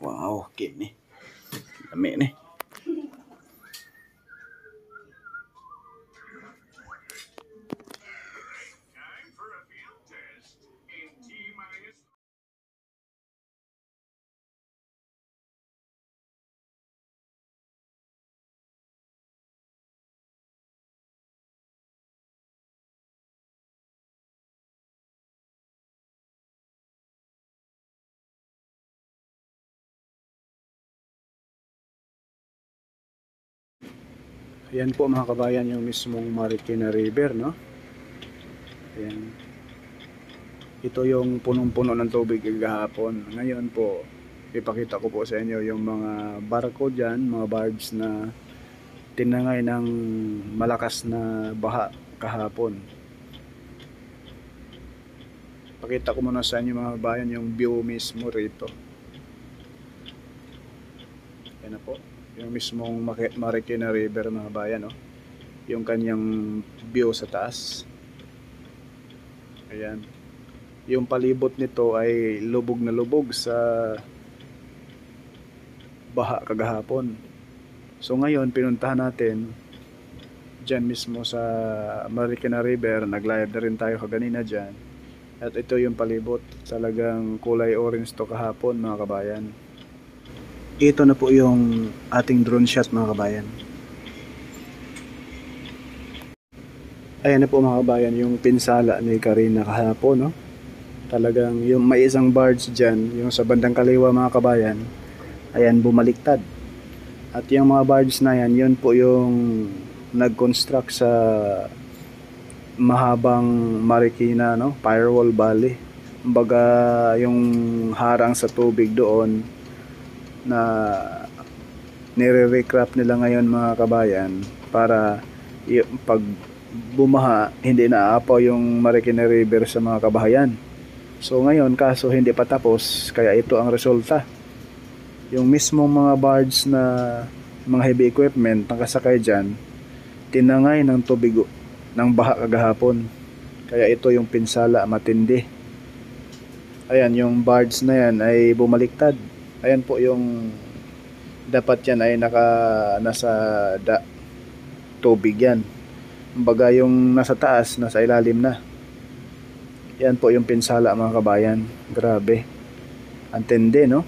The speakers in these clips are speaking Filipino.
Wow, kini. Dami ni. Ayan po mga kabayan yung mismong Marikina River, no? Ayan. Ito yung punong-puno ng tubig kahapon. Ngayon po, ipakita ko po sa inyo yung mga barko dyan, mga barge na tinangay ng malakas na baha kahapon. Pakita ko muna sa inyo mga kabayan yung view mismo rito. Ayan na po. Yung mismong Marikina River mga kabayan, no? Yung kanyang view sa taas. Ayan. Yung palibot nito ay lubog na lubog sa baha kagahapon. So ngayon pinuntahan natin dyan mismo sa Marikina River. Nag-live na rin tayo kaganina dyan. At ito yung palibot. Talagang kulay orange to kahapon mga kabayan. Ito na po yung ating drone shot mga kabayan. Ayan na po mga kabayan yung pinsala ni Karina kahapon, no? Talagang yung may isang barge dyan, yung sa bandang kaliwa mga kabayan, ayan bumaliktad. At yung mga barge na yan, yun po yung nag-construct sa mahabang Marikina, no? Firewall Valley. Kumbaga yung harang sa tubig doon na nire-recraft nila ngayon mga kabayan para pag bumaha hindi naaapaw yung Marikina River sa mga kabahayan. So ngayon kaso hindi pa tapos, kaya ito ang resulta. Yung mismong mga barge na mga heavy equipment nakasakay dyan, tinangay ng tubig ng baha kagahapon. Kaya ito yung pinsala matindi. Ayan yung barge na yan ay bumaliktad. Ayan po yung dapat yan ay nasa tubig yan. Kumbaga yung nasa taas, nasa ilalim na. Yan po yung pinsala mga kabayan. Grabe. Antindi, no?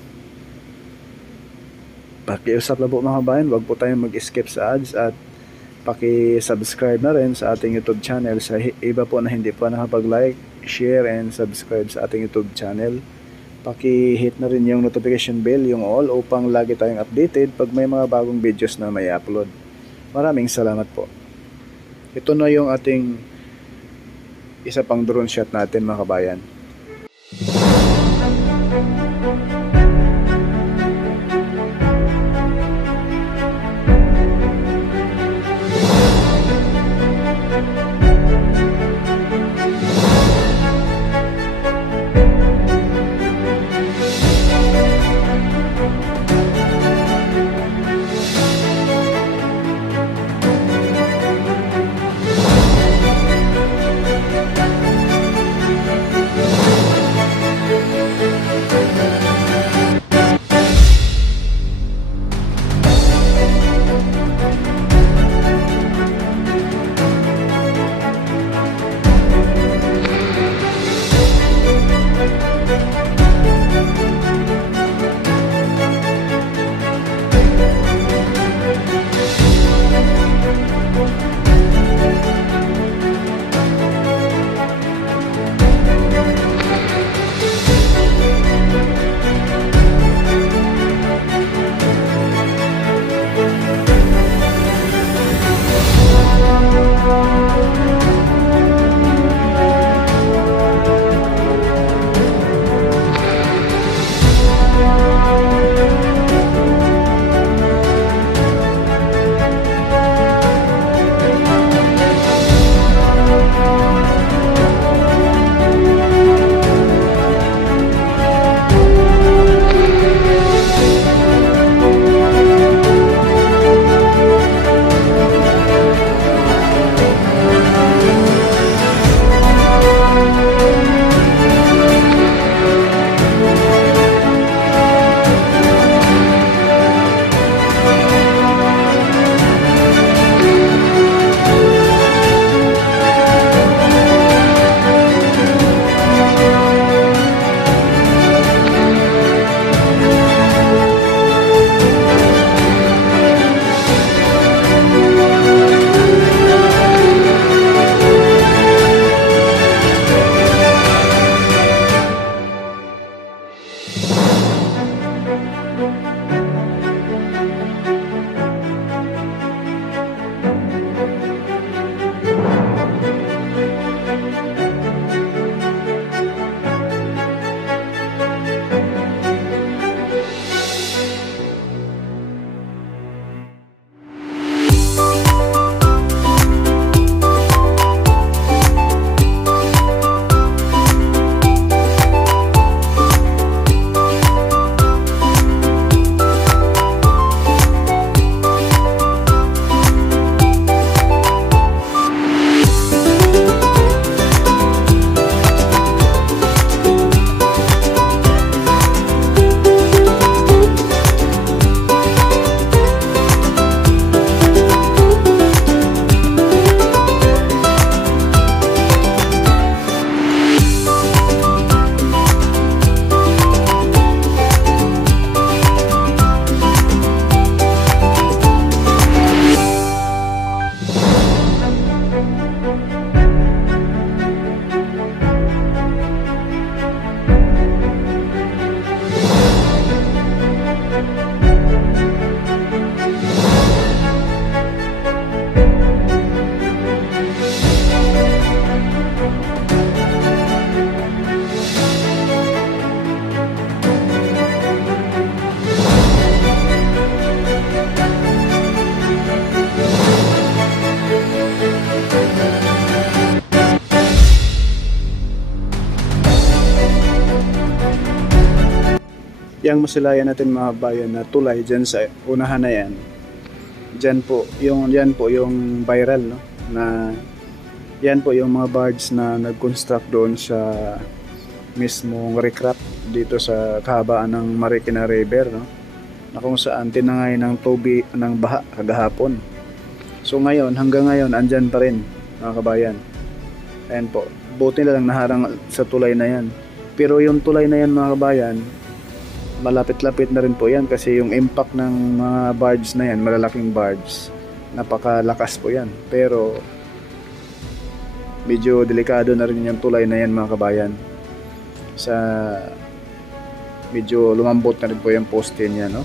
Pakiusap na po mga kabayan, wag po tayong mag-skip sa ads at paki-subscribe na rin sa ating YouTube channel. Sa iba po na hindi pa nakapag-like, share and subscribe sa ating YouTube channel. Paki-hit na rin yung notification bell, yung all, upang lagi tayong updated pag may mga bagong videos na may upload. Maraming salamat po. Ito na yung ating isa pang drone shot natin mga kabayan. Yang masilayan natin mga bayan na tulay dyan sa unahan na yan, yan po yung viral, no? Na yan po yung mga barge na nag-construct doon sa mismong recrap dito sa kahabaan ng Marikina River, no? Na kung saan tinangay ng tubig ng baha kagahapon. So ngayon, hanggang ngayon andyan pa rin mga kabayan. Ayan po, buti na lang naharang sa tulay na yan. Pero yung tulay na yan mga kabayan, malapit-lapit na rin po yan kasi yung impact ng mga barge na yan, malalaking barge, napakalakas po yan. Pero medyo delikado na rin yung tulay na yan mga kabayan. Medyo lumambot na rin po yung poste niya, no?